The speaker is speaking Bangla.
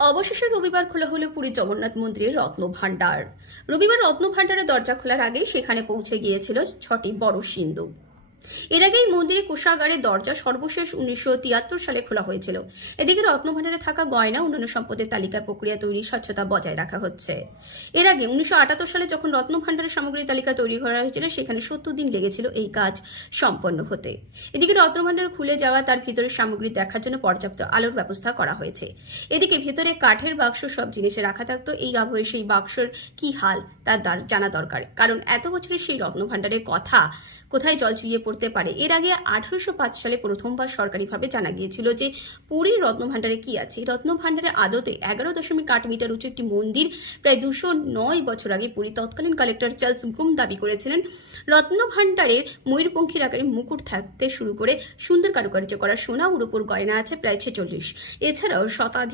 অবশেষে রবিবার খোলা হলো পুরী জগন্নাথ মন্দিরের রত্ন ভাণ্ডার। রবিবার রত্ন ভাণ্ডারের দরজা খোলার আগেই সেখানে পৌঁছে গিয়েছিল 6টি বড় সিন্ধুক। এর আগেই মন্দিরের কোষাগারের দরজা সর্বশেষ 1973 সালে খোলা হয়েছিল। এদিকে রত্নভাণ্ডারে থাকা গয়না অন্যান্য সম্পদের তালিকায় প্রক্রিয়া তৈরি স্বচ্ছতা বজায় রাখা হচ্ছে। এর আগে 1978 সালে যখন রত্নভাণ্ডারের সামগ্রীর তালিকা তৈরি করা হয়েছিল, সেখানে 70 দিন লেগেছিল এই কাজ সম্পন্ন হতে। এদিকে রত্নভাণ্ডার খুলে যাওয়া তার ভিতরের সামগ্রী দেখার জন্য পর্যাপ্ত আলোর ব্যবস্থা করা হয়েছে। এদিকে ভিতরে কাঠের বাক্স সব জিনিসে রাখা থাকতো। এই আবহে সেই বাক্সের কি হাল তার জানা দরকার, কারণ এত বছরের সেই রত্নভাণ্ডারের কথা কোথায় জল চুইয়ে পড়তে পারে। এর আগে 1805 সালে প্রথমবার সরকারিভাবে জানা গিয়েছিল যে পুরীর রত্নভাণ্ডারে কি আছে। রত্নভাণ্ডারে আদতে 11.8 মিটার উঁচু একটি মন্দির প্রায় 209 বছর আগে পুরী তৎকালীন কালেক্টর চার্লস গ্রুম দাবি করেছিলেন। রত্নভাণ্ডারের ময়ূরপঙ্খীর আকারে মুকুট থাকতে শুরু করে সুন্দর কারুকার্য করা সোনা ও রূপোর গয়না আছে প্রায় 46। এছাড়াও শতাধিক